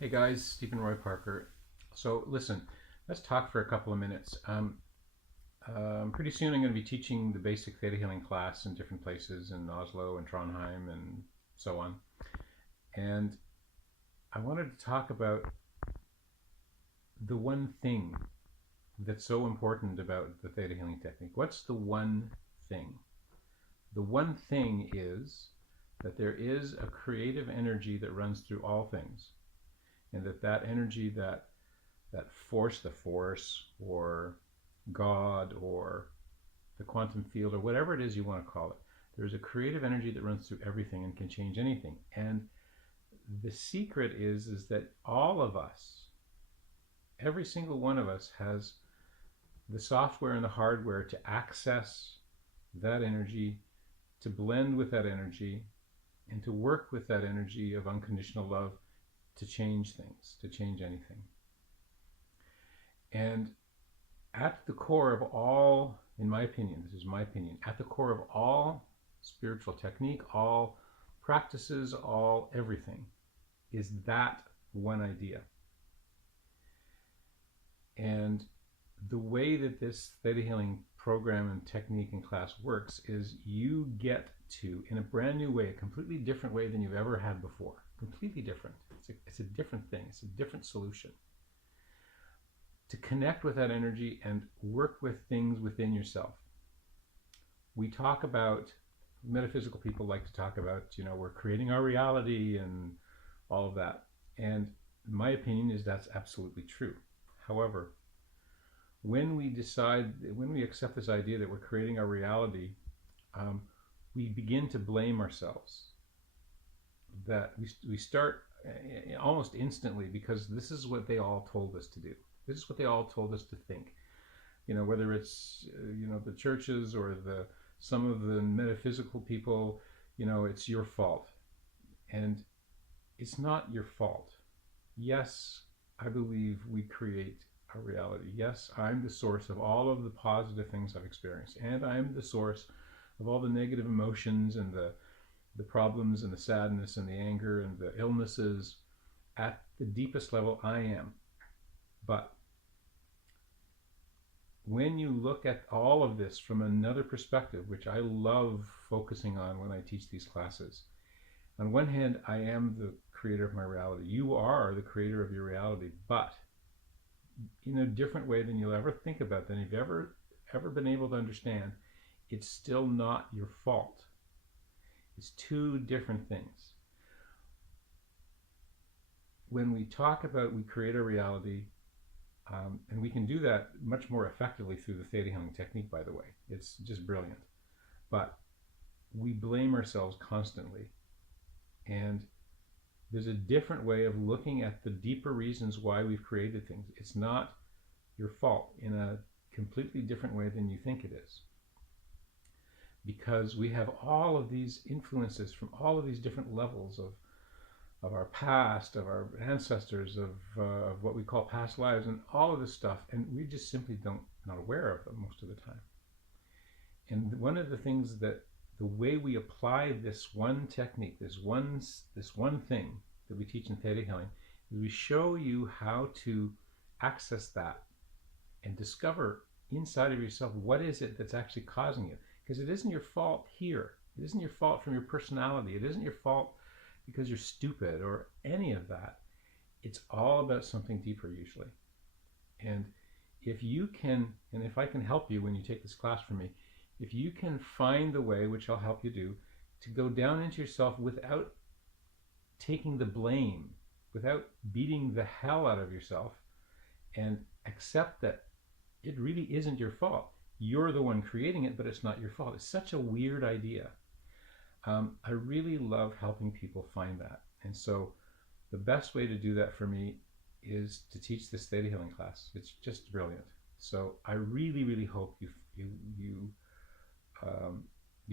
Hey guys, Stephen Roy Parker. So listen, let's talk for a couple of minutes. Pretty soon I'm going to be teaching the basic theta healing class in different places in Oslo and Trondheim and so on. And I wanted to talk about the one thing that's so important about the theta healing technique. What's the one thing? The one thing is that there is a creative energy that runs through all things, and that energy, that force, the force, or God, or the quantum field, or whatever it is you want to call it, there's a creative energy that runs through everything and can change anything. And the secret is that all of us, every single one of us, has the software and the hardware to access that energy, to blend with that energy, and to work with that energy of unconditional love to change things, to change anything. And at the core of all, in my opinion, this is my opinion, at the core of all spiritual technique, all practices, all everything, is that one idea. And the way that this theta healing program and technique and class works is you get to, in a brand new way, a completely different way than you've ever had before, completely different. It's a different thing. It's a different solution. To connect with that energy and work with things within yourself. We talk about, metaphysical people like to talk about, we're creating our reality and all of that. And my opinion is that's absolutely true. However, when we accept this idea that we're creating our reality, we begin to blame ourselves. That we start almost instantly, because this is what they all told us to do. This is what they all told us to think. Whether it's the churches or some of the metaphysical people, it's your fault. And it's not your fault. Yes, I believe we create our reality. Yes, I'm the source of all of the positive things I've experienced, and I'm the source of all the negative emotions and the problems and the sadness and the anger and the illnesses. At the deepest level, I am. But when you look at all of this from another perspective, which I love focusing on when I teach these classes, on one hand, I am the creator of my reality. You are the creator of your reality, but in a different way than you'll ever think about, than you've ever been able to understand. It's still not your fault. It's two different things. When we talk about we create a reality, and we can do that much more effectively through the theta healing technique, by the way. It's just brilliant. But we blame ourselves constantly. And there's a different way of looking at the deeper reasons why we've created things. It's not your fault in a completely different way than you think it is. Because we have all of these influences from all of these different levels of our past, of our ancestors, of what we call past lives, and all of this stuff, and we just simply not aware of them most of the time. And one of the things that the way we apply this one technique, this one thing that we teach in theta healing, is we show you how to access that and discover inside of yourself what is it that's actually causing it. Because it isn't your fault here. It isn't your fault from your personality. It isn't your fault because you're stupid or any of that. It's all about something deeper usually. And if you can, and if I can help you when you take this class from me, if you can find the way, which I'll help you do, to go down into yourself without taking the blame, without beating the hell out of yourself, and accept that it really isn't your fault. You're the one creating it, but it's not your fault. It's such a weird idea. I really love helping people find that. And so the best way to do that for me is to teach this theta healing class. It's just brilliant. So I really, really hope you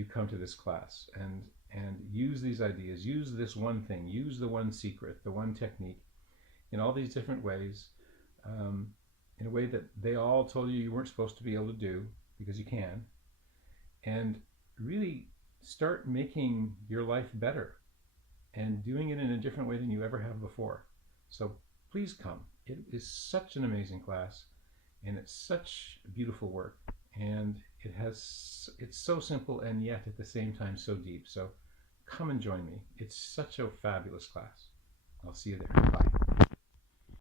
come to this class and use these ideas, use this one thing, use the one secret, the one technique in all these different ways, in a way that they all told you weren't supposed to be able to do, because you can, and really start making your life better and doing it in a different way than you ever have before. So please come. It is such an amazing class, and it's such beautiful work, and it's so simple and yet at the same time so deep. So come and join me. It's such a fabulous class. I'll see you there. Bye.